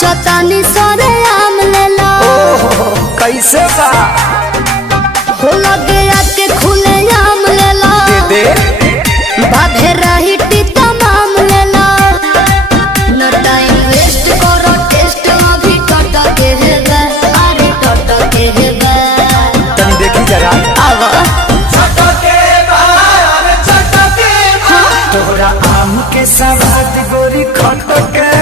चतानी सरे आम लेला कैसे बा हो लगे आके खुले आम लेला दे बाधे रही टीता माम लेला न टाइम वेस्ट करो टेस्ट अभी टट के हेगा अरे टट के हेगा तनी देखी जरा आवा तोरा आम के सवाद गोरी खट के